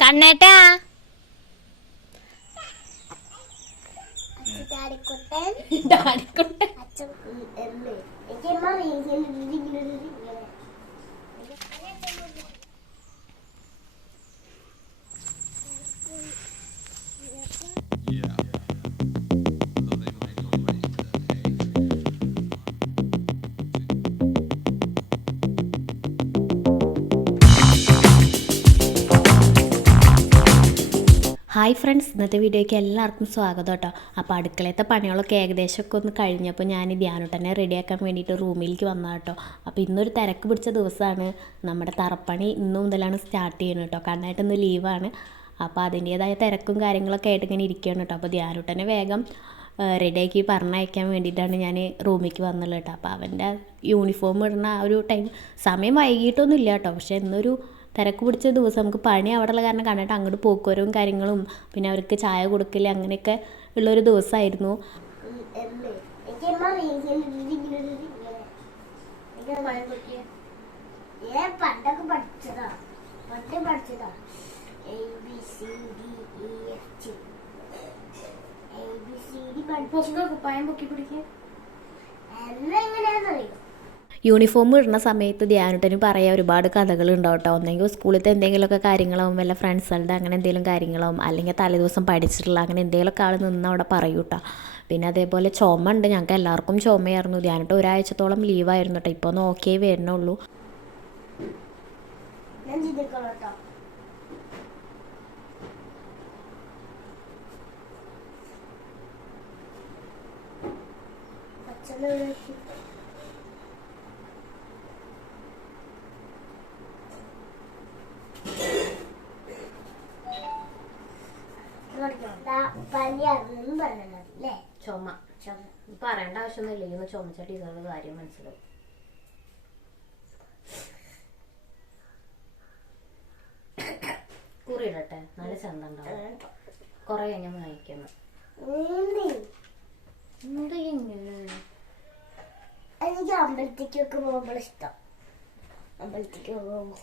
കണ്ണേട്ടാ. ഡാഡിക്കുട്ടൻ. ഡാഡിക്കുട്ടൻ. അച്ഛൻ എനിക്ക് hi friends ഇന്നത്തെ വീഡിയോയ്ക്ക് എല്ലാവർക്കും സ്വാഗതം കേട്ടോ. അപ്പോൾ അടുക്കളയത്തെ പണികളൊക്കെ ഏകദേശമൊക്കെ ഒന്ന് കഴിഞ്ഞപ്പോൾ ഞാൻ ധ്യാനോട്ടനെ റെഡിയാക്കാൻ വേണ്ടിയിട്ട് റൂമിലേക്ക് വന്നത് കേട്ടോ. അപ്പോൾ ഇന്നൊരു തിരക്ക് പിടിച്ച ദിവസമാണ്. നമ്മുടെ തറപ്പണി ഇന്നു മുതലാണ് സ്റ്റാർട്ട് ചെയ്യുന്നത് കേട്ടോ. കണ്ണായിട്ട് ഇന്ന് ലീവാണ്. അപ്പോൾ അതിന്റേതായ തിരക്കും കാര്യങ്ങളൊക്കെ ആയിട്ട് ഇങ്ങനെ ഇരിക്കുകയാണ് കേട്ടോ. അപ്പോൾ ധ്യാനോട്ടനെ വേഗം റെഡിയാക്കി പറഞ്ഞയക്കാൻ വേണ്ടിയിട്ടാണ് ഞാൻ റൂമിലേക്ക് വന്നുള്ളത് കേട്ടോ. അപ്പോൾ അവന്റെ യൂണിഫോം ഇടുന്ന ആ ഒരു ടൈം സമയം വൈകിട്ടൊന്നും ഇല്ല കേട്ടോ. പക്ഷേ ഇന്നൊരു തിരക്ക് പിടിച്ച ദിവസം നമുക്ക് പണി അവിടെയുള്ള കാരണം കണ്ടിട്ട് അങ്ങോട്ട് പോക്കുവരവും കാര്യങ്ങളും പിന്നെ അവർക്ക് ചായ കൊടുക്കൽ അങ്ങനെയൊക്കെ ഉള്ളൊരു ദിവസമായിരുന്നു പണ്ടൊക്കെ പഠിച്ചതാ പഠിച്ചതാ A B C D E F G A B C D പഠിച്ചു പയം പൊക്കി പിടിക്കുക എന്ന എങ്ങനെയാണെന്നറിയോ? യൂണിഫോം ഇടുന്ന സമയത്ത് ധ്യാനത്തിന് പറയാൻ ഒരുപാട് കഥകൾ ഉണ്ടാവും കേട്ടോ ഒന്നെങ്കിൽ സ്കൂളിലത്തെ എന്തെങ്കിലുമൊക്കെ കാര്യങ്ങളാവും വല്ല ഫ്രണ്ട്സുകളുടെ അങ്ങനെ എന്തെങ്കിലും കാര്യങ്ങളാവും അല്ലെങ്കിൽ തലേദിവസം പഠിച്ചിട്ടുള്ള അങ്ങനെ എന്തെങ്കിലുമൊക്കെ ആൾ നിന്ന് അവിടെ പറയൂ കേട്ടോ പിന്നെ അതേപോലെ ചുമ ഉണ്ട് ഞങ്ങൾക്ക് എല്ലാവർക്കും ചുമയായിരുന്നു. ധ്യാനിട്ട് ഒരാഴ്ചത്തോളം ലീവായിരുന്നു കേട്ടോ ഇപ്പോൾ ഒന്ന് ഓക്കെ വരണുള്ളൂ ഞാൻ അച്ഛനെ വിളിച്ചു ചുമ. പറയേണ്ട ആവശ്യമൊന്നുമില്ല. ഇന്ന് ചുമച്ച ടീച്ചറുടെ കാര്യം മനസ്സിലാവും. കുറിയിടട്ടെ. നല്ല ചന്ത ഉണ്ടാവും കുറെ കഴിഞ്ഞാൽ വാങ്ങിക്കുന്നു എനിക്ക് അമ്പലത്തേക്കൊക്കെ പോകുമ്പോൾ ഇഷ്ടം. അമ്പലത്തേക്ക് പോകുമ്പോൾ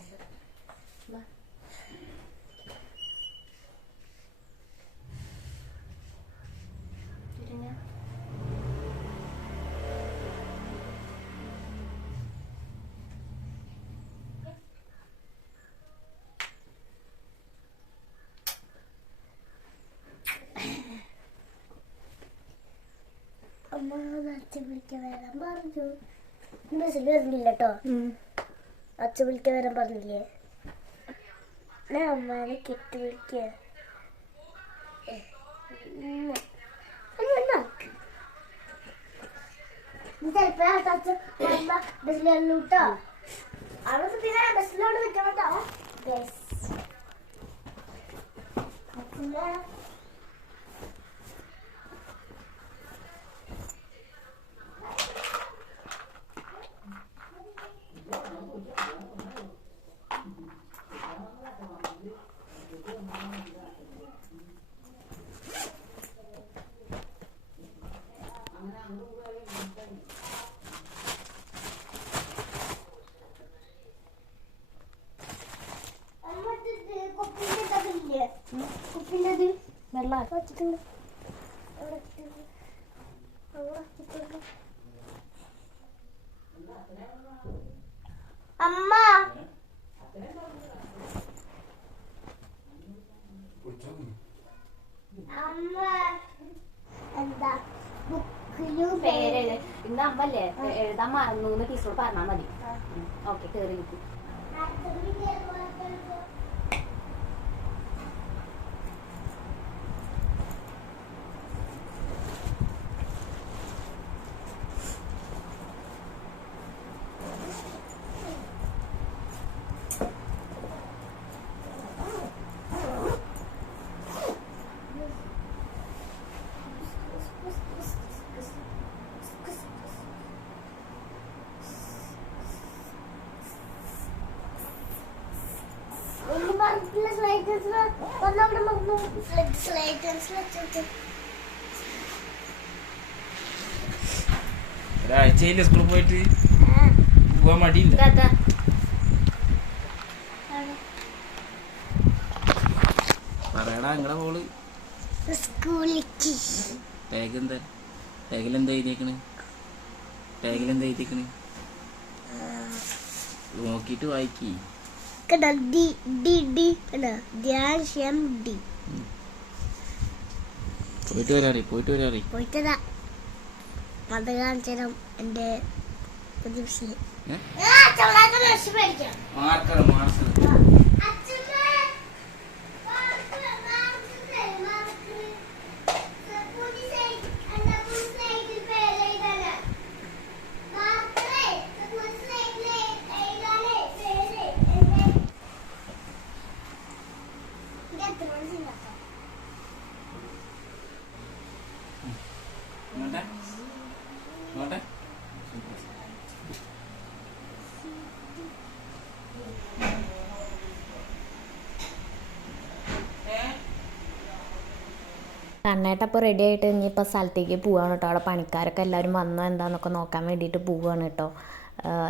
അമ്മ അച്ഛൻ വിളിക്കാൻ വരാൻ പറഞ്ഞു. ബസ്സിൽ വരുന്നില്ല കേട്ടോ അച്ഛൻ വിളിക്കാൻ വരാൻ പറഞ്ഞില്ലേ? ഞാൻ അമ്മാനെ കെട്ടി വിളിക്കുക കേട്ടോ അവിടെ പിന്നെ ബസ്സിലോട് നിൽക്കണം കേട്ടോ ബസ് അച്ഛന്റെ കുപ്പിന്റെത് വെള്ളം വച്ചിട്ടുണ്ട് അവിടെ വച്ചിട്ടുണ്ട്. അവിടെ വച്ചിട്ടുണ്ട്. അമ്മ. അമ്മ. എന്താ? ബുക്കിലും ഇന്ന് അമ്മല്ലേ എഴുതാൻ മറന്നു എന്ന് ടീച്ചറോട് പറഞ്ഞാൽ മതി. ഓക്കെ കയറി നിൽക്കും ഒരാഴ്ചയിൽ സ്കൂളിൽ പോയിട്ട് പോവാൻ മടിയില്ല. പറയടാ നിങ്ങളെ മോൾ. സ്കൂളിലേക്ക്. ടാഗ് എന്താ ടാഗിൽ എന്താ എഴുതിയേക്കണ്? ടാഗിൽ എന്താ എഴുതിയേക്കണ് നോക്കിയിട്ട് വായിക്കി. കണ്ടോ ഡി ഡി ഡി കണ്ടോ ധ്യാൻ ശ്യം ഡി. പോയിട്ട് വരാറി പോയിട്ട് വരാറി. പോയിട്ടതാ. അത് കാണിച്ചാലും എന്റെ ആർക്കാണ് വിഷയം കണ്ണേട്ടപ്പോൾ റെഡി ആയിട്ട് ഇനിയിപ്പോൾ സ്ഥലത്തേക്ക് പോവാണ് കേട്ടോ. അവിടെ പണിക്കാരൊക്കെ എല്ലാവരും വന്നോ എന്താണെന്നൊക്കെ നോക്കാൻ വേണ്ടിയിട്ട് പോവുകയാണ് കേട്ടോ.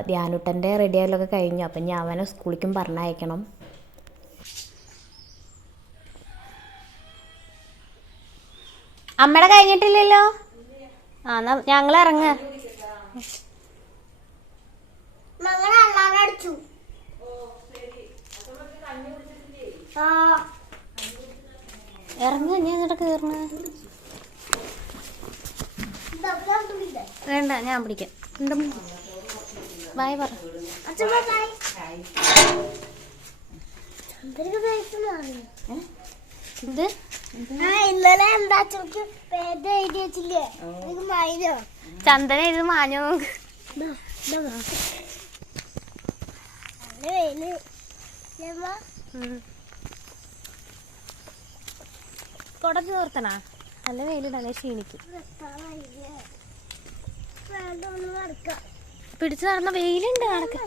ധ്യാനുട്ടന്റെ റെഡി ആയാലൊക്കെ കഴിഞ്ഞു. അപ്പം ഞാൻ അവനെ സ്കൂളിലേക്കും പറഞ്ഞയക്കണം. അമ്മയുടെ കഴിഞ്ഞിട്ടില്ലല്ലോ? ആ എന്നാ ഞങ്ങൾ ഇറങ്ങ. ഞങ്ങൾ അടിച്ചു. ആ. ഇറങ്ങ ഞാൻ ഇങ്ങോട്ട് കയറണ വേണ്ട ഞാൻ പിടിക്കാം. എന്താ ബായ് പറ. ആ ഇന്നലെ എന്താ പേര് എഴുതി വെച്ചില്ലേ? ചന്ദന ഇത് മാഞ്ഞു വെയിൽ. ഞമ്മ നിർത്തണാ. നല്ല വെയിലിടണേ ക്ഷീണിക്കും പിടിച്ചു നടന്ന വെയിലുണ്ട് നടക്ക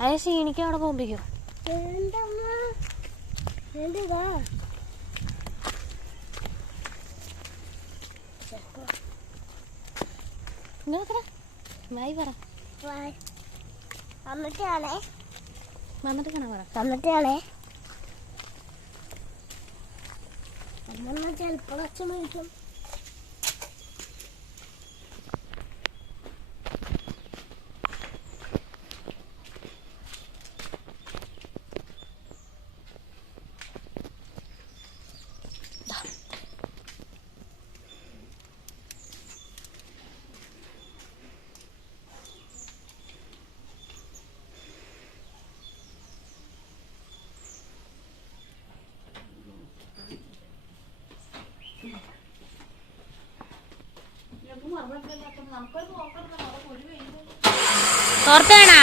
അതെ ക്ഷീണിക്കും അവിടെ പോകുമ്പോഴേക്കും. വന്നിട്ടാണേ നോക്കണ ബായ് പറ. അമ്മട്ടാണേ വന്നിട്ട് കാണാൻ പറ. അമ്മട്ടാണേ അമ്മ ചിലപ്പോൾ അച്ഛൻ മേടിക്കും തോർത്ത് വേണാ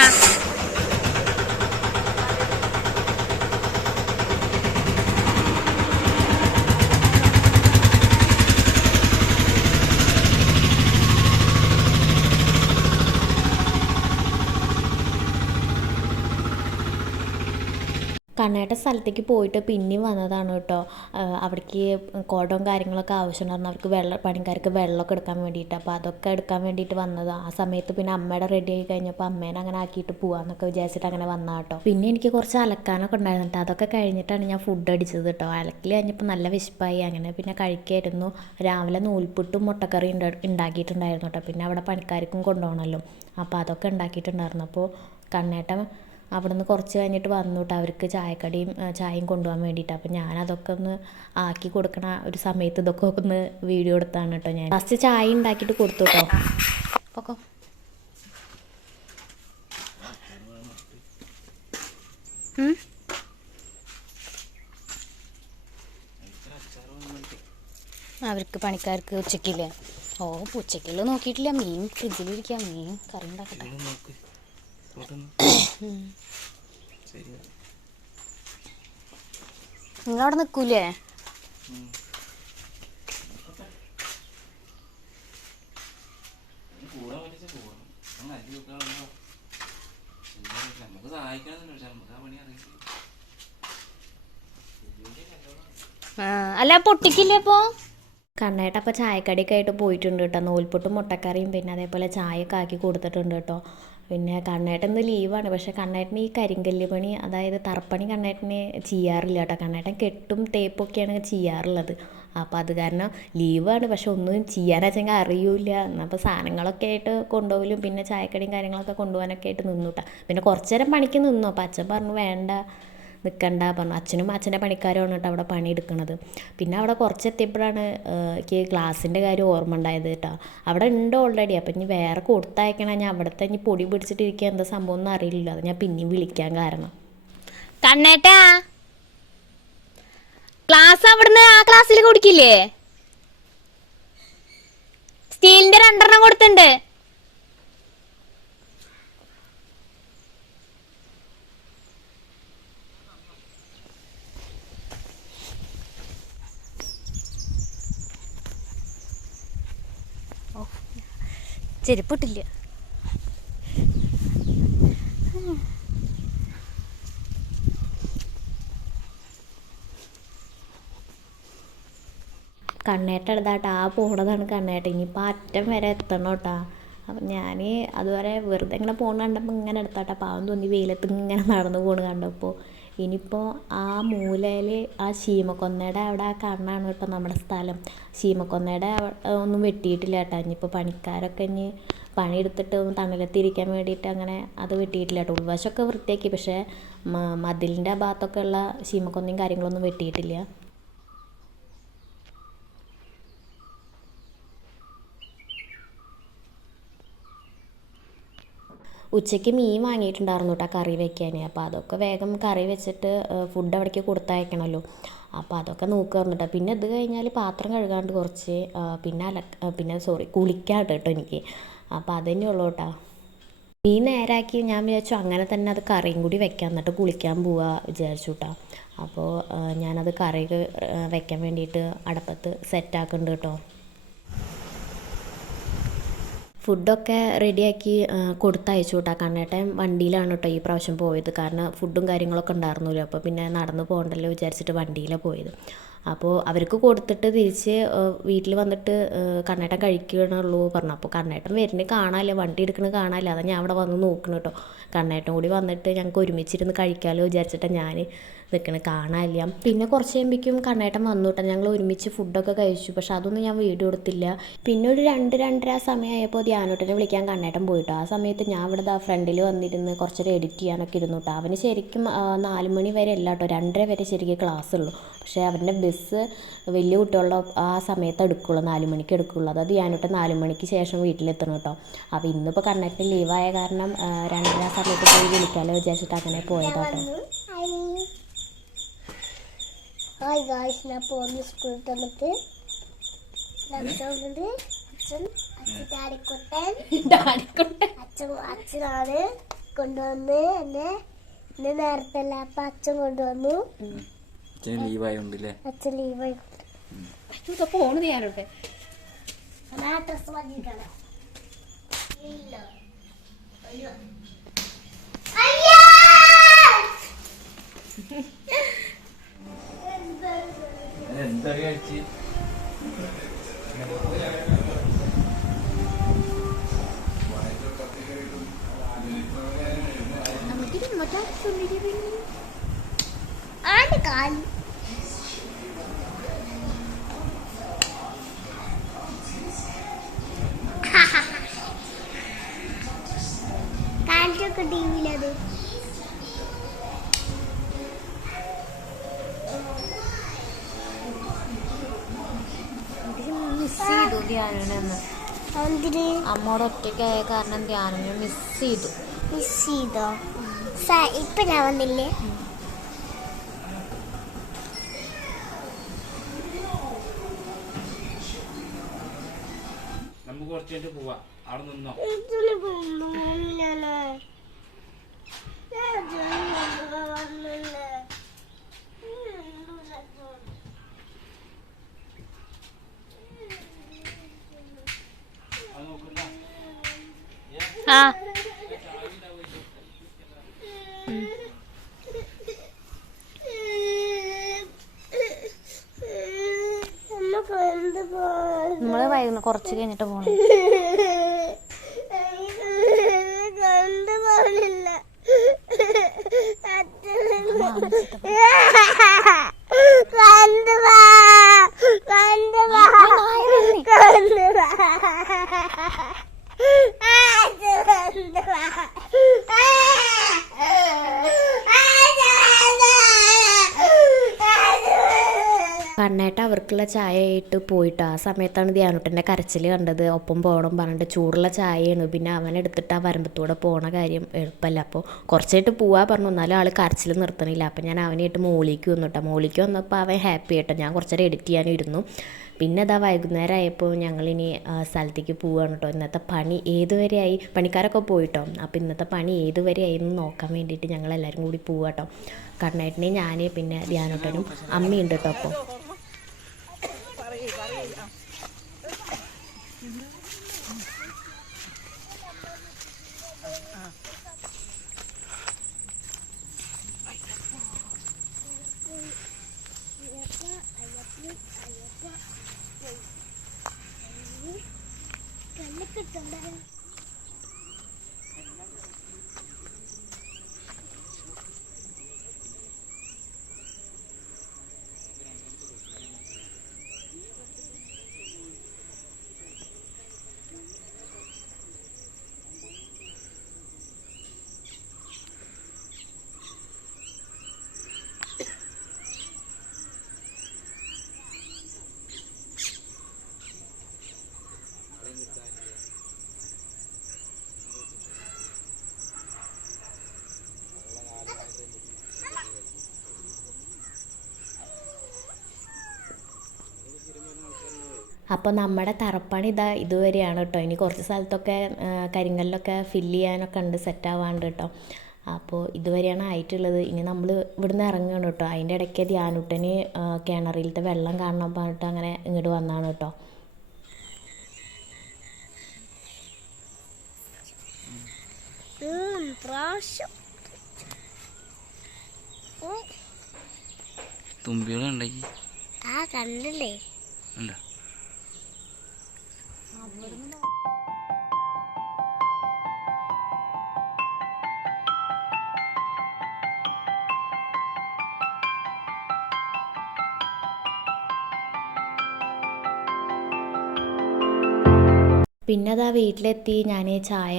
കണ്ണേട്ട സ്ഥലത്തേക്ക് പോയിട്ട് പിന്നെയും വന്നതാണ് കേട്ടോ. അവിടേക്ക് കുടവും കാര്യങ്ങളൊക്കെ ആവശ്യമുണ്ടായിരുന്നു അവർക്ക് വെള്ള പണിക്കാർക്ക് വെള്ളമൊക്കെ എടുക്കാൻ വേണ്ടിയിട്ട്. അപ്പോൾ അതൊക്കെ എടുക്കാൻ വേണ്ടിയിട്ട് വന്നത്. ആ സമയത്ത് പിന്നെ അമ്മയുടെ റെഡി ആയി കഴിഞ്ഞപ്പോൾ അമ്മേനെ അങ്ങനെ ആക്കിയിട്ട് പോകാമെന്നൊക്കെ വിചാരിച്ചിട്ട് അങ്ങനെ വന്ന കേട്ടോ. പിന്നെ എനിക്ക് കുറച്ച് അലക്കാനൊക്കെ ഉണ്ടായിരുന്നു അതൊക്കെ കഴിഞ്ഞിട്ടാണ് ഞാൻ ഫുഡ് അടിച്ചത് കേട്ടോ അലക്കിൽ കഴിഞ്ഞപ്പോൾ നല്ല വിശപ്പായി. അങ്ങനെ പിന്നെ കഴിക്കായിരുന്നു. രാവിലെ നൂൽപുട്ടും മുട്ടക്കറി ഉണ്ട ഉണ്ടാക്കിയിട്ടുണ്ടായിരുന്നു കേട്ടോ പിന്നെ അവിടെ പണിക്കാർക്കും കൊണ്ടുപോകണമല്ലോ അപ്പോൾ അതൊക്കെ ഉണ്ടാക്കിയിട്ടുണ്ടായിരുന്നു. അപ്പോൾ കണ്ണേട്ടൻ അവിടെ നിന്ന് കുറച്ച് കഴിഞ്ഞിട്ട് വന്നു കേട്ടോ അവർക്ക് ചായക്കടിയും ചായയും കൊണ്ടുപോകാൻ വേണ്ടിയിട്ട്. അപ്പം ഞാൻ അതൊക്കെ ഒന്ന് ആക്കി കൊടുക്കണ ഒരു സമയത്ത് ഇതൊക്കെ ഒന്ന് വീഡിയോ എടുത്താണ് കേട്ടോ ഞാൻ. ഫസ്റ്റ് ചായ ഉണ്ടാക്കിയിട്ട് കൊടുത്തു കേട്ടോ. പൊക്കോ. ഉം? അവർക്ക് പണിക്കാർക്ക് ഉച്ചക്കില്ല ഓ ഉച്ചക്കില്ല നോക്കിയിട്ടില്ല. മീൻ ഫ്രിഡ്ജിലിരിക്കാം മീൻ കറി ഉണ്ടാക്കട്ടെ. നിങ്ങളവിടെ നിൽക്കൂലേ അല്ല പൊട്ടിക്കില്ലേ അപ്പോ കണ്ണേട്ട അപ്പോൾ ചായക്കടിയൊക്കെ ആയിട്ട് പോയിട്ടുണ്ട് കേട്ടോ. നൂൽപുട്ടും മുട്ടക്കറിയും പിന്നെ അതേപോലെ ചായയൊക്കെ ആക്കി കൊടുത്തിട്ടുണ്ട് കേട്ടോ. പിന്നെ കണ്ണേട്ടൻ ഇന്ന് ലീവാണ്. പക്ഷേ കണ്ണേട്ടന് ഈ കരിങ്കല്ല് പണി അതായത് തറപ്പണി കണ്ണേട്ടന് ചെയ്യാറില്ല കേട്ടോ. കണ്ണേട്ടൻ കെട്ടും തേപ്പൊക്കെയാണ് ചെയ്യാറുള്ളത്. അപ്പോൾ അത് കാരണം ലീവാണ്. പക്ഷെ ഒന്നും ചെയ്യാനാച്ചെങ്കിൽ അറിയൂല അപ്പോൾ സാധനങ്ങളൊക്കെ ആയിട്ട് കൊണ്ടുപോകലും പിന്നെ ചായക്കടിയും കാര്യങ്ങളൊക്കെ കൊണ്ടുപോകാനൊക്കെ ആയിട്ട് നിന്നുട്ടാ പിന്നെ കുറച്ച് നേരം പണിക്ക് നിന്നു. അപ്പോൾ അച്ഛൻ പറഞ്ഞു വേണ്ട. നിൽക്കണ്ട പറഞ്ഞു. അച്ഛനും അച്ഛന്റെ പണിക്കാരുമാണ് കേട്ടോ അവിടെ പണിയെടുക്കണത്. പിന്നെ അവിടെ കുറച്ച് എത്തിയപ്പോഴാണ് ഏഹ്, എനിക്ക് ഗ്ലാസിന്റെ കാര്യം ഓർമ്മ ഉണ്ടായത് കേട്ടോ. അവിടെ ഉണ്ട് ഓൾറെഡി അപ്പം ഇനി വേറെ കൊടുത്തയക്കണ ഞാൻ അവിടുത്തെ ഇനി പൊടി പിടിച്ചിട്ടിരിക്കുക എന്താ സംഭവം ഒന്നും അറിയില്ലല്ലോ. അത് ഞാൻ പിന്നെയും വിളിക്കാൻ കാരണം. കണ്ണേട്ടാ ക്ലാസ് അവിടുന്ന് ആ ക്ലാസ്സിൽ കൊടുക്കില്ലേ? സ്റ്റീലിന്റെ രണ്ടെണ്ണം കൊടുത്തിട്ടുണ്ട്. ചെരുപ്പിട്ടില്ല. കണ്ണേട്ട എടുത്താട്ടാ ആ പോണതാണ് കണ്ണേട്ട ഇനിയിപ്പോൾ അറ്റം വരെ എത്തണം കേട്ടാ അപ്പം ഞാൻ അതുവരെ വെറുതെ ഇങ്ങനെ പോണ കണ്ടപ്പോൾ ഇങ്ങനെ എടുത്താട്ടാ പാവം തോന്നി വെയിലത്ത് ഇങ്ങനെ നടന്നു പോകണ കണ്ടപ്പോൾ ഇനിയിപ്പോൾ ആ മൂലയിൽ ആ ശീമക്കൊന്നയുടെ അവിടെ ആ കണ്ണാണ് കേട്ടോ നമ്മുടെ സ്ഥലം. ശീമക്കൊന്നയുടെ ഒന്നും വെട്ടിയിട്ടില്ല കേട്ടോ. ഇനിയിപ്പോൾ പണിക്കാരൊക്കെ ഇനി പണിയെടുത്തിട്ട് ഒന്ന് തണലത്തിരിക്കാൻ വേണ്ടിയിട്ട് അങ്ങനെ അത് വെട്ടിയിട്ടില്ല കേട്ടോ. ഉൾവശമൊക്കെ വൃത്തിയാക്കി. പക്ഷേ മതിലിന്റെ ആ ഭാഗത്തൊക്കെ ഉള്ള ശീമക്കൊന്നയും കാര്യങ്ങളൊന്നും വെട്ടിയിട്ടില്ല. ഉച്ചയ്ക്ക് മീൻ വാങ്ങിയിട്ടുണ്ടായിരുന്നു കേട്ടോ കറി വെക്കാൻ. അപ്പോൾ അതൊക്കെ വേഗം കറി വെച്ചിട്ട് ഫുഡ് അവിടേക്ക് കൊടുത്തയക്കണമല്ലോ അപ്പോൾ അതൊക്കെ കേട്ടോ പിന്നെ ഇത് കഴിഞ്ഞാൽ പാത്രം കഴുകാണ്ട് കുറച്ച് പിന്നെ അല പിന്നെ സോറി കുളിക്കാണ്ട് കേട്ടോ എനിക്ക്. അപ്പോൾ അതന്നെ ഉള്ളൂ കേട്ടോ മീൻ നേരാക്കി ഞാൻ വിചാരിച്ചു അങ്ങനെ തന്നെ അത് കറിയും കൂടി വെക്കാം എന്നിട്ട് കുളിക്കാൻ പോവുക വിചാരിച്ചു കേട്ടോ അപ്പോൾ ഞാനത് കറി വെക്കാൻ വേണ്ടിയിട്ട് അടപ്പത്ത് സെറ്റാക്കുന്നുണ്ട് കേട്ടോ ഫുഡൊക്കെ റെഡിയാക്കി കൊടുത്തയച്ചു കേട്ടോ കണ്ണേട്ടൻ. വണ്ടിയിലാണ് കേട്ടോ ഈ പ്രാവശ്യം പോയത്. കാരണം ഫുഡും കാര്യങ്ങളൊക്കെ ഉണ്ടായിരുന്നല്ലോ. അപ്പോൾ പിന്നെ നടന്നു പോകണ്ടല്ലോ വിചാരിച്ചിട്ട് വണ്ടിയിലാണ് പോയത്. അപ്പോൾ അവർക്ക് കൊടുത്തിട്ട് തിരിച്ച് വീട്ടിൽ വന്നിട്ട് കണ്ണേട്ടൻ കഴിക്കണുള്ളൂ പറഞ്ഞു. അപ്പോൾ കണ്ണേട്ടൻ വരുന്നത് കാണാമല്ലോ വണ്ടി എടുക്കണത് കാണാമല്ലോ അതാണ് ഞാൻ അവിടെ വന്ന് നോക്കണം കേട്ടോ കണ്ണേട്ടൻ കൂടി വന്നിട്ട് ഞങ്ങൾക്ക് ഒരുമിച്ചിരുന്ന് കഴിക്കാമല്ലോ വിചാരിച്ചിട്ടാണ് ഞാൻ നിൽക്കണത് കാണാനില്ല. പിന്നെ കുറച്ച് കഴിയുമ്പോഴേക്കും കണ്ണേട്ടൻ വന്നു കേട്ടോ ഞങ്ങൾ ഒരുമിച്ച് ഫുഡൊക്കെ കഴിച്ചു. പക്ഷെ അതൊന്നും ഞാൻ വീഡിയോ എടുത്തില്ല പിന്നെ ഒരു രണ്ട് രണ്ടര സമയമായപ്പോൾ ധ്യാനോട്ടനെ വിളിക്കാൻ കണ്ണേട്ടൻ പോയിട്ടോ. ആ സമയത്ത് ഞാൻ ഇവിടെ ആ ഫ്രണ്ടിൽ വന്നിരുന്ന് കുറച്ചൊരു എഡിറ്റ് ചെയ്യാനൊക്കെ ഇരുന്നു കേട്ടോ അവന് ശരിക്കും നാല് മണി വരെ അല്ല കേട്ടോ രണ്ടര വരെ ശരിക്കും ക്ലാസ് ഉള്ളൂ. പക്ഷേ അവന്റെ ബസ് വലിയ കുട്ടികളുടെ ആ സമയത്ത് എടുക്കുള്ളൂ. നാല് മണിക്ക് എടുക്കുള്ളൂ. അത് ധ്യാനോട്ടൻ നാല് മണിക്ക് ശേഷം വീട്ടിലെത്തണം കേട്ടോ അപ്പോൾ ഇന്നിപ്പോൾ കണ്ണേട്ടൻ ലീവായ കാരണം രണ്ടര സമയത്ത് പോയി വിളിക്കാമല്ലോ വിചാരിച്ചിട്ട് അങ്ങനെ പോയതാട്ടോ ഹായ് ഗായ്സ് ഞാൻ പോകുന്ന സ്കൂളിൽ തന്നിട്ട് നടത്തുന്നത് അച്ഛൻ അച്ഛൻ ഡാഡിക്കുട്ടൻ. അച്ഛൻ അച്ഛനാണ് കൊണ്ടുവന്ന് എന്നെ എന്നെ നേരത്തെ അല്ല അപ്പൊ അച്ഛൻ കൊണ്ടുവന്നു. അച്ഛൻ ലീവായോണ്ടല്ലേ? അച്ഛൻ ലീവായി. ഫോണ് ചെയ്യാനുണ്ട് ആ ഡ്രസ് വാങ്ങിയിട്ടാണ്. എന്താ കഴിച്ച് ആണ്ട് കാലി? കാലിച്ചൊക്കെ ടി വിയിലത് എന്തിന്? അമ്മോട് ഒറ്റയ്ക്കായ കാരണം ധ്യാനനെ മിസ് ചെയ്തു. മിസ് ചെയ്തോ? ഇപ്പൊ ഞാൻ വന്നില്ലേ? നമുക്ക് കുറച്ച് കഴിഞ്ഞിട്ട് പോവാ. അവിടെ നിന്നോ. പോകുന്നില്ലല്ലേ നമ്മൾ വൈകുന്നേരം കുറച്ച് കഴിഞ്ഞിട്ട് പോണം ha ha ha! കണ്ണേട്ട അവർക്കുള്ള ചായ ആയിട്ട് പോയിട്ട് ആ സമയത്താണ് ധ്യാനുട്ടന്റെ കരച്ചിൽ കണ്ടത്. ഒപ്പം പോകണം പറഞ്ഞിട്ട് ചൂടുള്ള ചായയാണ്. പിന്നെ അവൻ എടുത്തിട്ട് ആ വരമ്പത്തൂടെ പോണ കാര്യം എളുപ്പമല്ല. അപ്പോൾ കുറച്ചായിട്ട് പോവാ പറഞ്ഞു. എന്നാലും ആൾ കരച്ചിൽ നിർത്തണില്ല. അപ്പം ഞാൻ അവനായിട്ട് മോളിലേക്ക് വന്നു കേട്ടോ. മോളിലേക്ക് വന്നപ്പോൾ അവൻ ഹാപ്പി ആയിട്ടോ. ഞാൻ കുറച്ചേരം എഡിറ്റ് ചെയ്യാനിരുന്നു പിന്നെ അതാ വൈകുന്നേരം ആയപ്പോൾ ഞങ്ങളിനി സ്ഥലത്തേക്ക് പോവുകയാണ് കേട്ടോ ഇന്നത്തെ പണി ഏതുവരെയായി? പണിക്കാരൊക്കെ പോയിട്ടോ? അപ്പോൾ ഇന്നത്തെ പണി ഏതുവരെയായി എന്ന് നോക്കാൻ വേണ്ടിയിട്ട് ഞങ്ങൾ എല്ലാവരും കൂടി പോവുക കേട്ടോ കണ്ണേട്ടനെ ഞാൻ പിന്നെ ധ്യാനോട്ടനും അമ്മയുണ്ട് കേട്ടോ അപ്പോൾ അപ്പോൾ നമ്മുടെ തറപ്പണി ഇതാ ഇതുവരെയാണ് കേട്ടോ ഇനി കുറച്ച് സ്ഥലത്തൊക്കെ കരിങ്കല്ലൊക്കെ ഫില്ല് ചെയ്യാനൊക്കെ ഉണ്ട് സെറ്റ് ആവാണ്ട് കേട്ടോ അപ്പോൾ ഇതുവരെയാണ് ആയിട്ടുള്ളത്. ഇനി നമ്മൾ ഇവിടുന്ന് ഇറങ്ങുകയാണ് കേട്ടോ അതിന്റെ ഇടയ്ക്ക് ധ്യാനുട്ടന് കിണറിയിലത്തെ കിണറിലത്തെ വെള്ളം കാണണം പറഞ്ഞിട്ട് അങ്ങനെ ഇങ്ങോട്ട് വന്നാണ് കേട്ടോ തുമ്പികളുണ്ടാക്കി ആ കണ്ടില്ലേ? ഉണ്ടോ പിന്നെ അതാ വീട്ടിലെത്തി ഞാൻ ചായ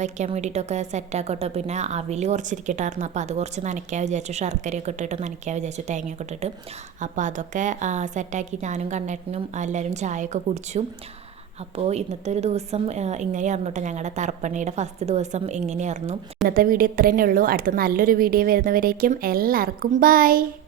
വെക്കാൻ വേണ്ടിയിട്ടൊക്കെ സെറ്റാക്കട്ടോ. പിന്നെ അവിൽ കുറച്ചിരിക്കട്ടായിരുന്നു. അപ്പോൾ അത് കുറച്ച് നനയ്ക്കാൻ വിചാരിച്ചു. ശർക്കരയൊക്കെ ഇട്ടിട്ട് നനയ്ക്കാൻ വിചാരിച്ചു. തേങ്ങയൊക്കെ ഇട്ടിട്ട്. അപ്പോൾ അതൊക്കെ സെറ്റാക്കി ഞാനും കണ്ണേട്ടനും എല്ലാവരും ചായയൊക്കെ കുടിച്ചു. അപ്പോൾ ഇന്നത്തെ ഒരു ദിവസം ഇങ്ങനെ ഇങ്ങനെയായിരുന്നു കേട്ടോ ഞങ്ങളുടെ തർപ്പണിയുടെ ഫസ്റ്റ് ദിവസം ഇങ്ങനെയായിരുന്നു. ഇന്നത്തെ വീഡിയോ ഇത്രയേ ഉള്ളൂ. അടുത്ത നല്ലൊരു വീഡിയോ വരുന്നവരേക്കും എല്ലാവർക്കും ബൈ